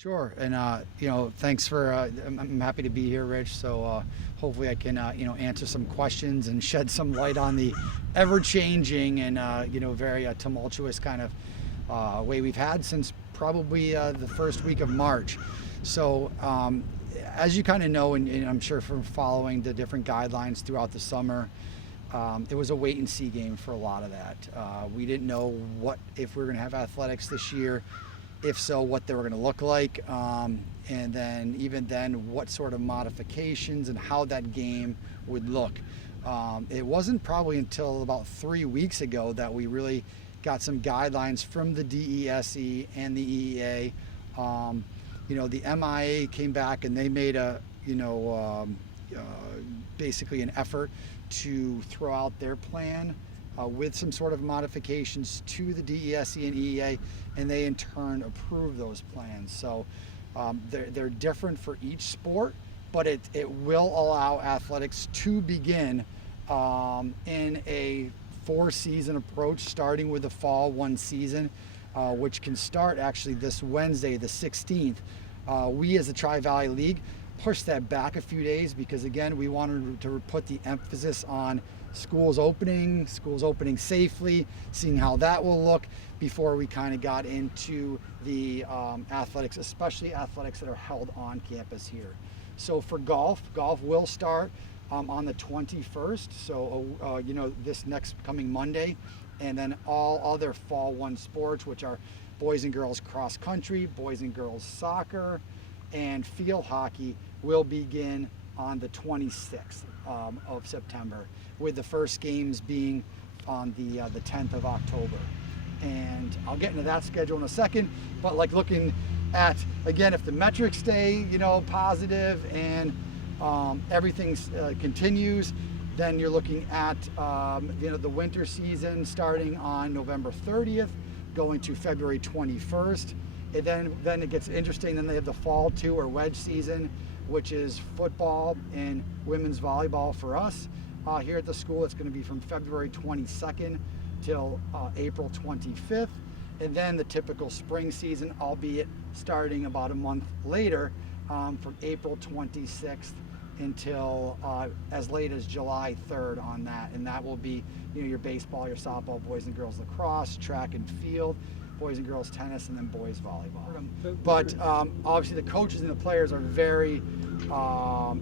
Sure, and thanks for. I'm happy to be here, Rich. So hopefully I can answer some questions and shed some light on the ever-changing and very tumultuous kind of way we've had since probably the first week of March. So as you kind of know, and I'm sure from following the different guidelines throughout the summer, it was a wait and see game for a lot of that. We didn't know if we were going to have athletics this year. If so, what they were going to look like, and then even then, what sort of modifications and how that game would look. It wasn't probably until about 3 weeks ago that we really got some guidelines from the DESE and the EEA. The MIA came back and they made basically an effort to throw out their plan with some sort of modifications to the DESE and EEA, and they in turn approve those plans. So they're different for each sport, but it will allow athletics to begin in a 4-season approach, starting with the fall one season, which can start actually this Wednesday, the 16th. We as the Tri-Valley League pushed that back a few days because, again, we wanted to put the emphasis on schools opening safely, seeing how that will look before we kind of got into the athletics, especially athletics that are held on campus here. So for golf will start on the 21st, so this next coming Monday, and then all other fall one sports, which are boys and girls cross country, boys and girls soccer, and field hockey will begin on the 26th of September, with the first games being on the 10th of October. And I'll get into that schedule in a second, but looking at, again, if the metrics stay, positive and everything continues, then you're looking at, the winter season starting on November 30th, going to February 21st. And then it gets interesting. Then they have the fall two or wedge season, which is football and women's volleyball for us. Here at the school, it's going to be from February 22nd till April 25th. And then the typical spring season, albeit starting about a month later, from April 26th until as late as July 3rd on that. And that will be your baseball, your softball, boys and girls lacrosse, track and field, boys and girls tennis, and then boys volleyball. But obviously the coaches and the players are very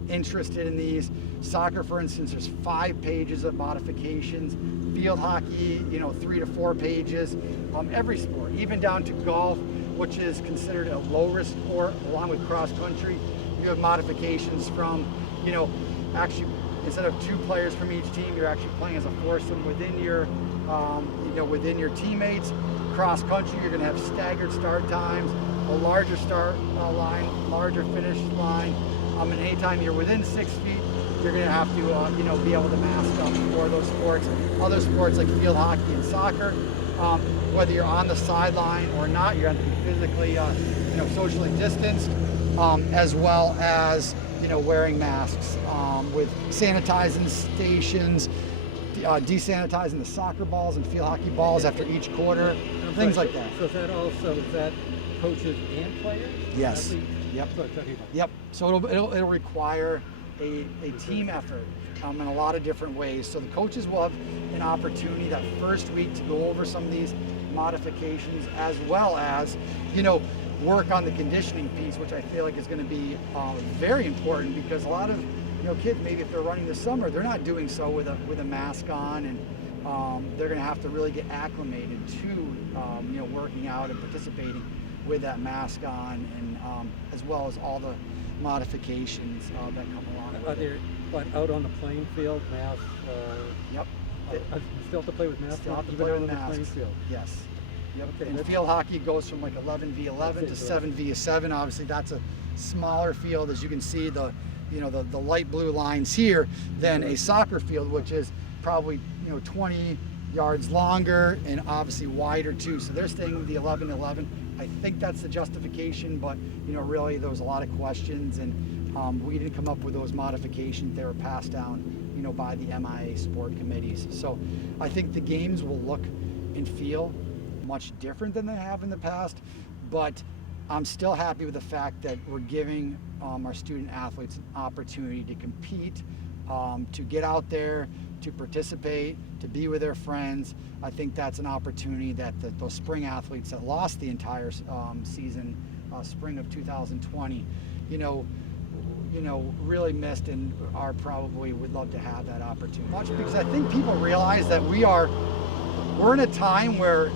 interested in these. Soccer, for instance, there's 5 pages of modifications. Field hockey, 3 to 4 pages. Every sport, even down to golf, which is considered a low-risk sport, along with cross country, you have modifications from, actually instead of 2 players from each team, you're actually playing as a foursome within your, within your teammates. Cross country, you're going to have staggered start times, a larger start line, larger finish line. And anytime you're within 6 feet, you're going to have to, be able to mask up for those sports. Other sports like field hockey and soccer, whether you're on the sideline or not, you have to be physically, socially distanced, as well as, wearing masks, with sanitizing stations, desanitizing the soccer balls and field hockey balls after each quarter, things like that. So is that coaches and players? Yes. Athletes? Yep. That's what I'm talking about. Yep. So it'll require a team effort in a lot of different ways. So the coaches will have an opportunity that first week to go over some of these modifications, as well as, work on the conditioning piece, which I feel like is going to be very important, because a lot of kids, maybe if they're running this summer, they're not doing so with a mask on, and they're going to have to really get acclimated to working out and participating with that mask on, and as well as all the modifications that come along with it. But out on the playing field, masks? Yep. You still have to play with masks Still have to even play out with on the playing masks. field? Yes. Yep. Okay, And field hockey goes from 11v11 to 7v7. Obviously, that's a smaller field, as you can see the light blue lines here, than a soccer field, which is probably 20 yards longer and obviously wider too. So they're staying with the 11-11. I think that's the justification, but really there was a lot of questions, and we didn't come up with those modifications. They were passed down, by the MIA sport committees. So I think the games will look and feel much different than they have in the past, but I'm still happy with the fact that we're giving our student athletes an opportunity to compete, to get out there, to participate, to be with their friends. I think that's an opportunity that those spring athletes that lost the entire season, spring of 2020, really missed, and are probably would love to have that opportunity. Much because I think people realize that we're in a time where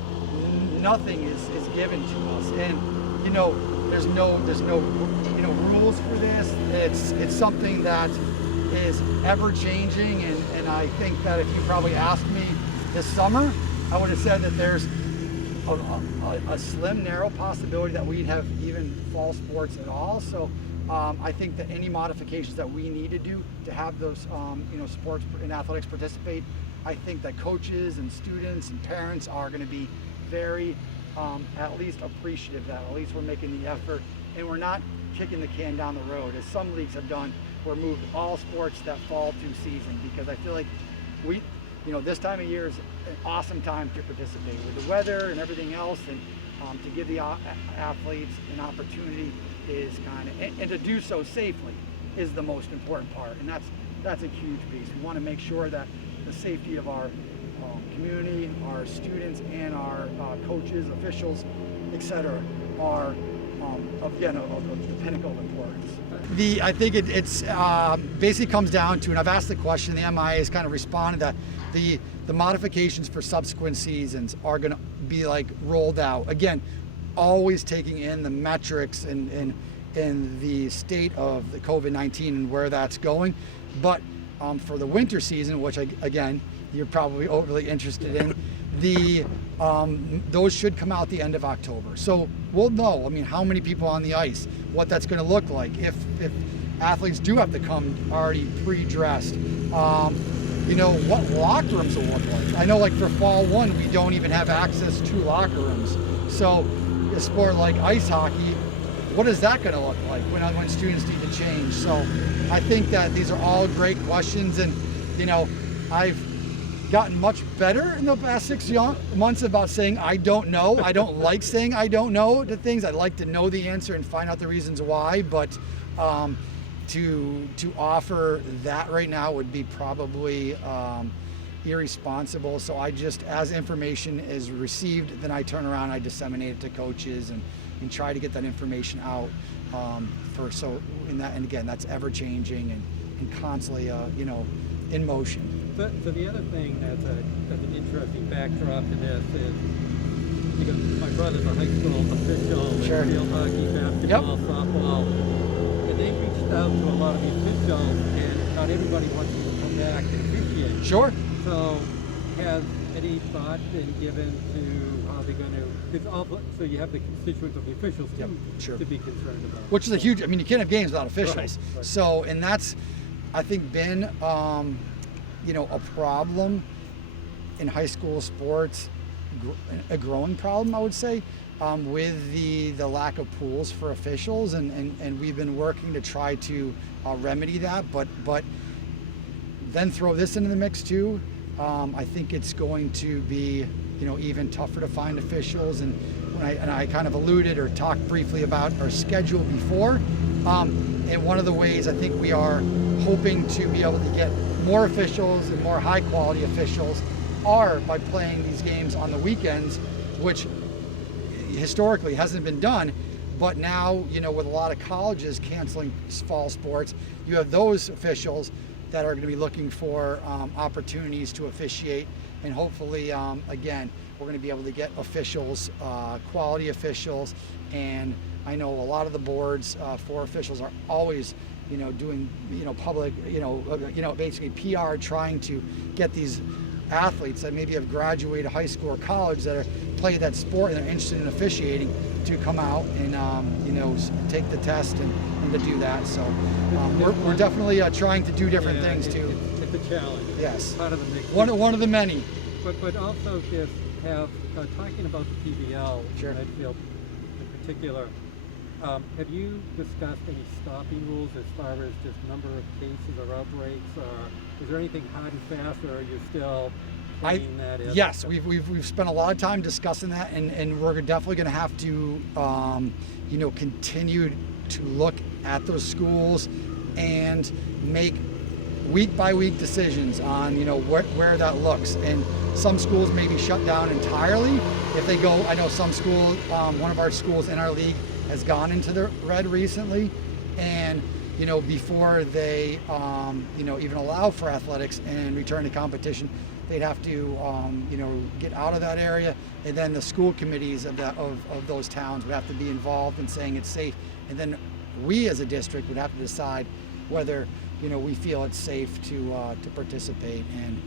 nothing is given to us, and there's no rules for this. It's something that is ever changing, and I think that if you probably asked me this summer, I would have said that there's a slim, narrow possibility that we'd have even fall sports at all. So I think that any modifications that we need to do to have those sports and athletics participate, I think that coaches and students and parents are going to be very at least appreciative that at least we're making the effort, and we're not kicking the can down the road as some leagues have done, or moved all sports that fall to season, because I feel like this time of year is an awesome time to participate with the weather and everything else, and to give the athletes an opportunity is and to do so safely is the most important part, and that's a huge piece. We want to make sure that the safety of our community, our students, and our coaches, officials, etc., are again of the pinnacle of importance. I think it's basically comes down to, and I've asked the question, the MIA has kind of responded that the modifications for subsequent seasons are going to be rolled out. Again, always taking in the metrics and the state of the COVID-19 and where that's going. But for the winter season, which again, you're probably overly interested in, those should come out the end of October. So we'll know, how many people on the ice, what that's going to look like, if athletes do have to come already pre-dressed, what locker rooms will look like. I know for fall one, we don't even have access to locker rooms. So a sport like ice hockey, what is that going to look like when students need to change? So I think that these are all great questions, and I've gotten much better in the past 6 months about saying I don't know. I don't like saying I don't know to things. I'd like to know the answer and find out the reasons why, but to offer that right now would be probably irresponsible. So I just, as information is received, then I turn around, I disseminate it to coaches and try to get that information out and again, that's ever changing and constantly in motion. So the other thing that's an interesting backdrop to this is, my brother's a high school official, Sure. in field hockey, basketball, softball, and they reached out to a lot of the officials, and not everybody wants to come back and officiate. Sure. So has any thought been given to how they're going to, so you have the constituents of the officials too, Sure. to be concerned about. Which is a huge, you can't have games without officials. Right. So, and that's, I think, been, a problem in high school sports, a growing problem, I would say, with the lack of pools for officials, and we've been working to try to remedy that, but then throw this into the mix too. I think it's going to be, even tougher to find officials, and I kind of alluded or talked briefly about our schedule before, and one of the ways I think we are hoping to be able to get more officials and more high quality officials are by playing these games on the weekends, which historically hasn't been done. But now, with a lot of colleges canceling fall sports, you have those officials that are going to be looking for opportunities to officiate, and hopefully, again, we're going to be able to get officials, quality officials, and I know a lot of the boards for officials are always doing, public, basically PR, trying to get these athletes that maybe have graduated high school or college that play that sport and they're interested in officiating to come out and, take the test and to do that. So we're definitely trying to do different things too. It's a challenge. Yes. Part of the mix. One of the many. But also just have, talking about the PBL, Sure. Medfield in particular, have you discussed any stopping rules as far as just number of cases or outbreaks, or is there anything hard and fast, or are you still clean that is? Yes, we've spent a lot of time discussing that, and we're definitely going to have to, continue to look at those schools and make week by week decisions on, where that looks. And some schools may be shut down entirely if they go. I know some schools, one of our schools in our league has gone into the red recently, and before they, even allow for athletics and return to competition, they'd have to, get out of that area, and then the school committees of those towns would have to be involved in saying it's safe, and then we as a district would have to decide whether, we feel it's safe to participate. And,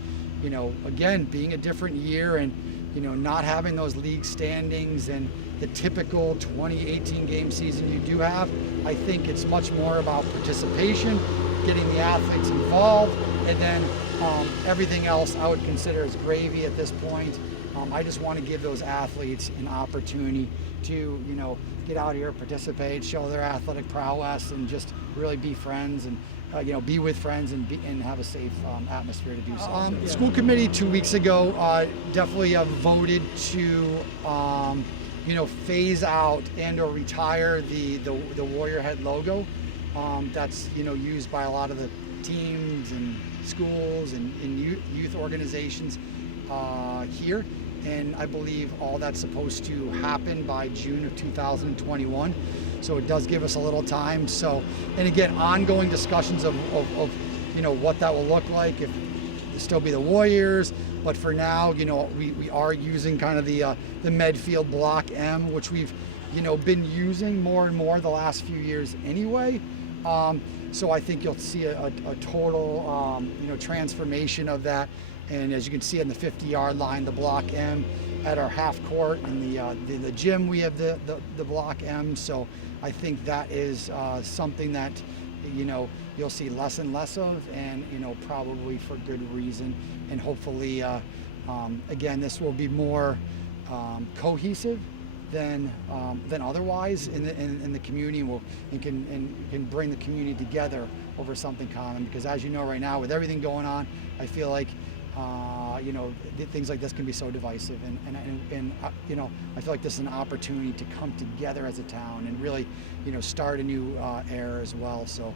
again, being a different year and, not having those league standings and the typical 2018 game season you do have, I think it's much more about participation, getting the athletes involved, and then everything else I would consider as gravy at this point. I just want to give those athletes an opportunity to, get out here, participate, show their athletic prowess, and just really be friends and, be with friends and have a safe atmosphere to do so. The school committee 2 weeks ago definitely voted to, phase out and or retire the Warrior Head logo. That's, used by a lot of the teams and schools and youth organizations here. And I believe all that's supposed to happen by June of 2021. So it does give us a little time. So, and again, ongoing discussions of what that will look like, if it'll still be the Warriors. But for now, we are using kind of the Medfield Block M, which we've, been using more and more the last few years anyway. So I think you'll see a total, transformation of that. And as you can see on the 50-yard line, the Block M at our half court, and the gym we have the Block M. So I think that is something that you'll see less and less of, and probably for good reason. And hopefully, again, this will be more cohesive than otherwise in the community, and can bring the community together over something common. Because as you know, right now with everything going on, I feel like things like this can be so divisive, and I feel like this is an opportunity to come together as a town and really start a new era as well. So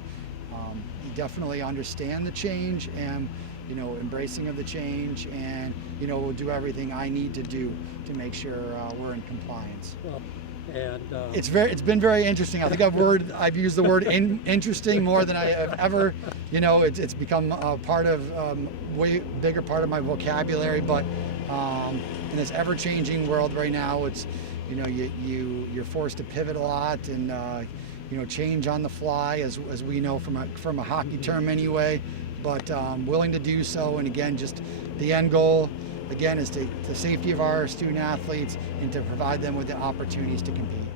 definitely understand the change and embracing of the change, and we'll do everything I need to do to make sure we're in compliance. Well, and it's been very interesting. I think I've used the word interesting more than I have ever. It's become a part of way bigger part of my vocabulary. But in this ever-changing world right now, it's you're forced to pivot a lot and change on the fly, as we know from a hockey term anyway. But willing to do so, and again, just the end goal. Again, is the safety of our student athletes and to provide them with the opportunities to compete.